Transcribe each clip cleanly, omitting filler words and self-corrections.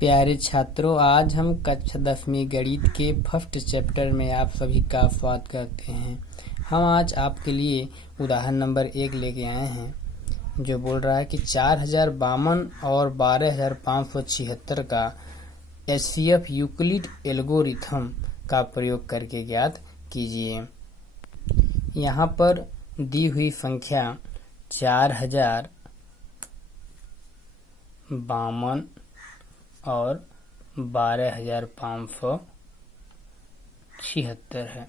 प्यारे छात्रों, आज हम कक्षा 10वीं गणित के फर्स्ट चैप्टर में आप सभी का स्वागत करते हैं। हम आज आपके लिए उदाहरण नंबर 1 लेके आए हैं जो बोल रहा है कि 4052 और 12576 का HCF यूक्लिड एल्गोरिथम का प्रयोग करके ज्ञात कीजिए। यहाँ पर दी हुई संख्या 4052 और 12576 है,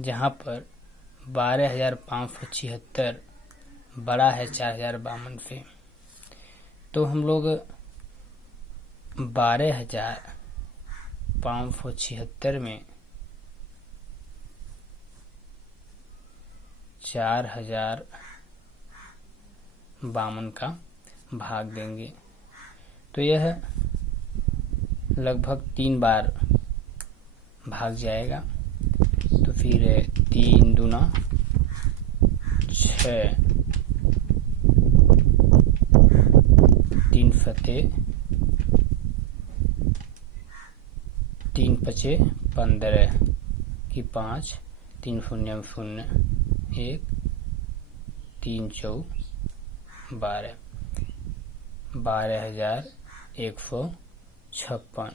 जहाँ पर 12576 बड़ा है 4052 से। तो हम लोग 12576 में 4052 का भाग देंगे तो यह लगभग 3 बार भाग जाएगा। तो फिर 3 दूना 6, 3 फते 3 पचे 15 की 5, 3 शून्य 0, 1, 3 चौ 12, 12156।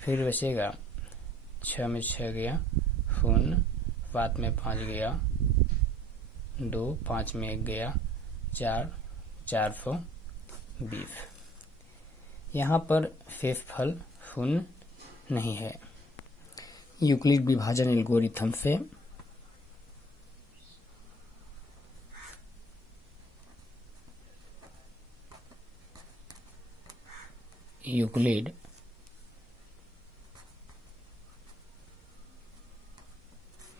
फिर बचेगा 6 में 6 गया, 0, 7 में 5 गया, 2, 5 में 1 गया, 4, 420। यहाँ पर शेषफल 0 नहीं है। यूक्लिड विभाजन एल्गोरिथम से यूक्लिड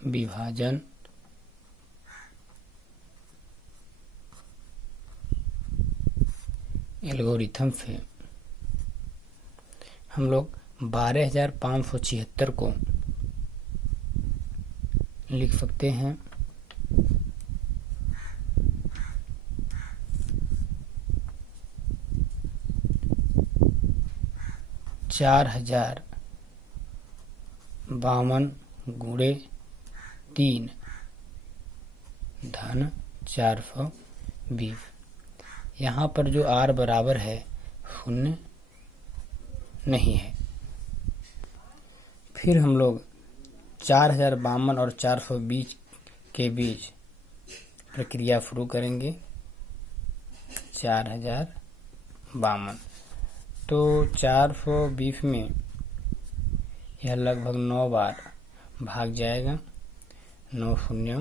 विभाजन एल्गोरिथम से हम लोग 12576 को लिख सकते हैं 4052 गुणे 3 धन 420। यहाँ पर जो r बराबर है 0 नहीं है। फिर हम लोग 4052 और 420 के बीच प्रक्रिया शुरू करेंगे। 4052 तो 420 में यह लगभग 9 बार भाग जाएगा। 9 शून्य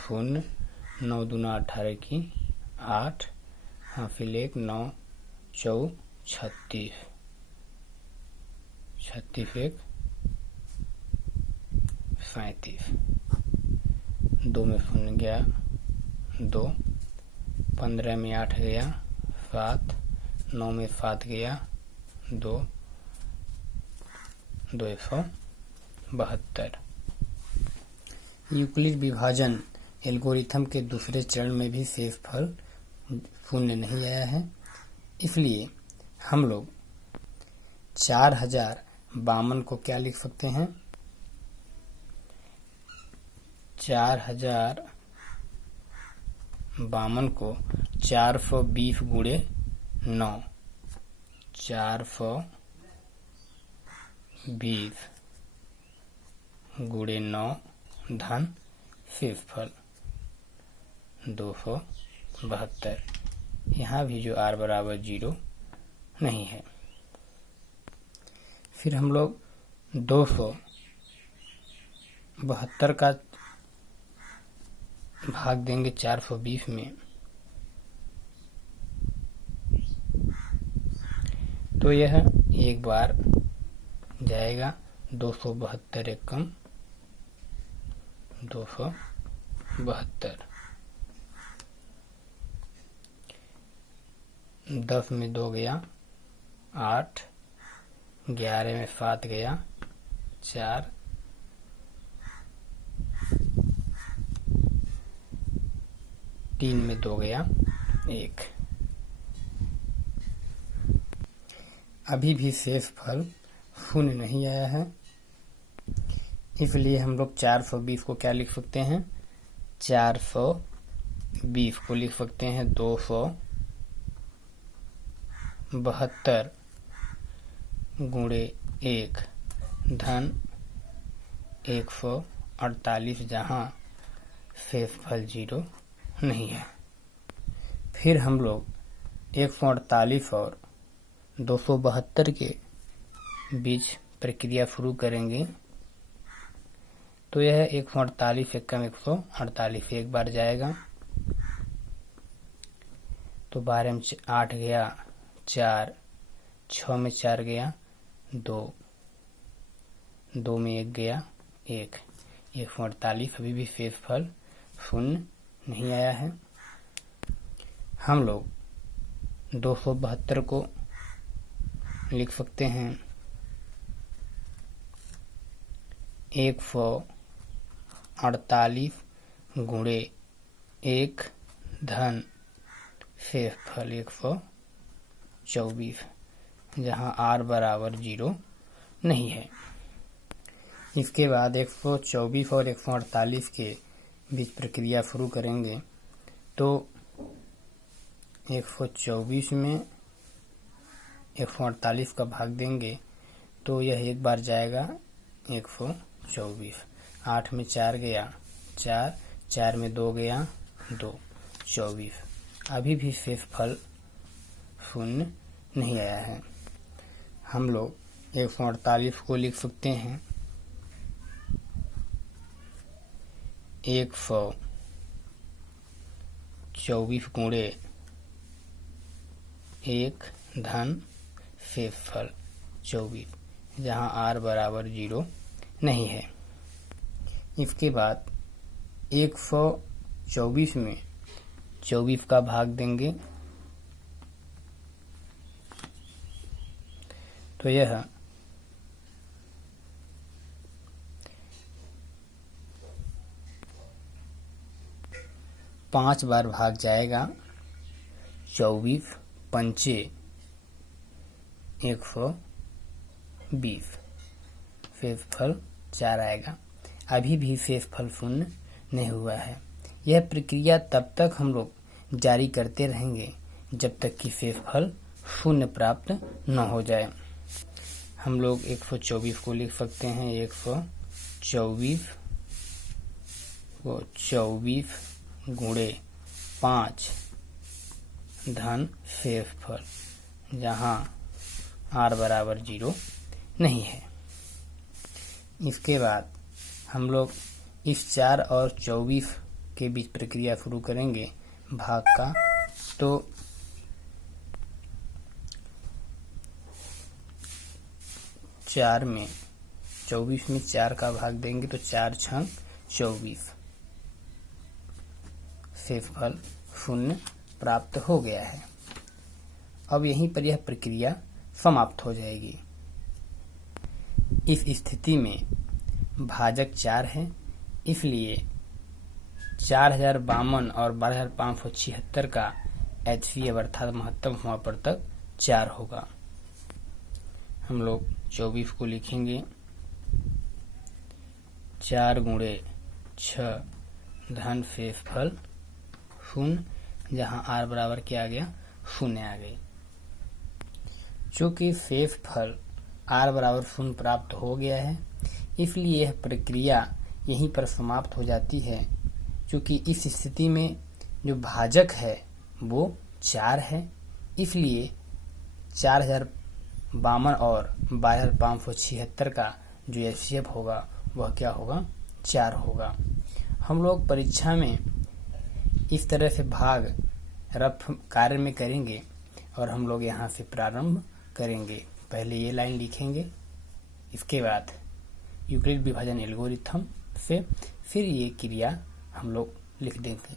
0, 9 दूना 18 की 8, हासिल 1, 9 चौ 36, 36 1 37, 2 में 0 गया, 2, 15 में 8 गया, 7, 9 में 7 गया, 2, 272। यूक्लिड विभाजन एल्गोरिथम के दूसरे चरण में भी शेषफल 0 नहीं आया है, इसलिए हम लोग 4052 को क्या लिख सकते हैं? 4052 को 420 गुणे 9, 420 गुणे 9 धन शेषफल 272। यहाँ भी जो r बराबर 0 नहीं है। फिर हम लोग 272 का भाग देंगे 420 में तो यह एक बार जाएगा। 272 एकम 272। 10 में 2 गया, 8, 11 में 7 गया, 4, 3 में 2 गया, 1, अभी भी शेष फल शून्य नहीं आया है, इसलिए हम लोग 420 को क्या लिख सकते हैं, 420 को लिख सकते हैं 272 गुणे 1 धन 148, जहाँ शेष फल 0 नहीं है। फिर हम लोग 148 और 272 के बीच प्रक्रिया शुरू करेंगे। तो यह 148 से कम 148 एक बार जाएगा, तो 12 में 8 गया 4, 6 में 4 गया 2, 2 में 1 गया 1, 148 अभी भी शेष फल शून्य नहीं आया है। हम लोग 272 को लिख सकते हैं 148 गुणे 1 धन शेष फल 124, जहाँ r बराबर 0 नहीं है। इसके बाद 124 और 148 के बीच प्रक्रिया शुरू करेंगे। तो 124 में 148 का भाग देंगे तो यह एक बार जाएगा 124, 8 में 4 गया 4, 4 में 2 गया 2, 24। अभी भी शेष फल शून्य नहीं आया है। हम लोग 148 को लिख सकते हैं 124 गुणे 1 धन शेष फल 24, जहाँ r बराबर 0 नहीं है। इसके बाद 124 में 24 का भाग देंगे तो यह 5 बार भाग जाएगा। 24 पंचे 120, शेष फल 4 आएगा। अभी भी शेष फल शून्य नहीं हुआ है। यह प्रक्रिया तब तक हम लोग जारी करते रहेंगे जब तक कि शेष फल शून्य प्राप्त न हो जाए। हम लोग 124 को लिख सकते हैं 124 को 24 गुणे 5 धन शेष फल, जहाँ r बराबर 0 नहीं है। इसके बाद हम लोग इस 4 और 24 के बीच प्रक्रिया शुरू करेंगे भाग का। तो 4 में 24 में 4 का भाग देंगे तो 4 छंग 24, शेष फल शून्य प्राप्त हो गया है। अब यहीं पर यह प्रक्रिया समाप्त हो जाएगी। इस स्थिति में भाजक 4 है, इसलिए 4052 और 12576 का HCF अर्थात महत्तम समापवर्तक 4 होगा। हम लोग 24 को लिखेंगे 4 गुणे 6 धन शेष फल शून्य, जहाँ r बराबर क्या आ गया, शून्य आ गई। चूंकि शेष फल r बराबर शून्य प्राप्त हो गया है, इसलिए यह प्रक्रिया यहीं पर समाप्त हो जाती है। चूंकि इस स्थिति में जो भाजक है वो 4 है, इसलिए 4052 और 12576 का जो HCF होगा वह क्या होगा, 4 होगा। हम लोग परीक्षा में इस तरह से भाग रफ कार्य में करेंगे और हम लोग यहाँ से प्रारंभ करेंगे। पहले ये लाइन लिखेंगे, इसके बाद यूक्लिड विभाजन एल्गोरिथम से फिर ये क्रिया हम लोग लिख देंगे।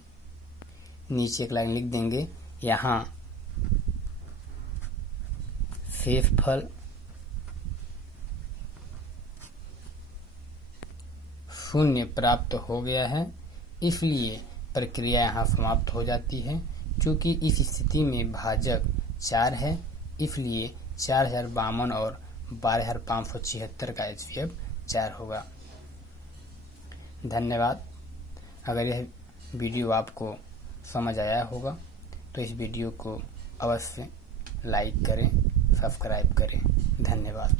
नीचे एक लाइन लिख देंगे, यहाँ शेष फल शून्य प्राप्त हो गया है, इसलिए प्रक्रिया यहाँ समाप्त हो जाती है। क्योंकि इस स्थिति में भाजक 4 है, इसलिए 4052 और 12576 का HCF 4 होगा। धन्यवाद। अगर यह वीडियो आपको समझ आया होगा तो इस वीडियो को अवश्य लाइक करें, सब्सक्राइब करें। धन्यवाद।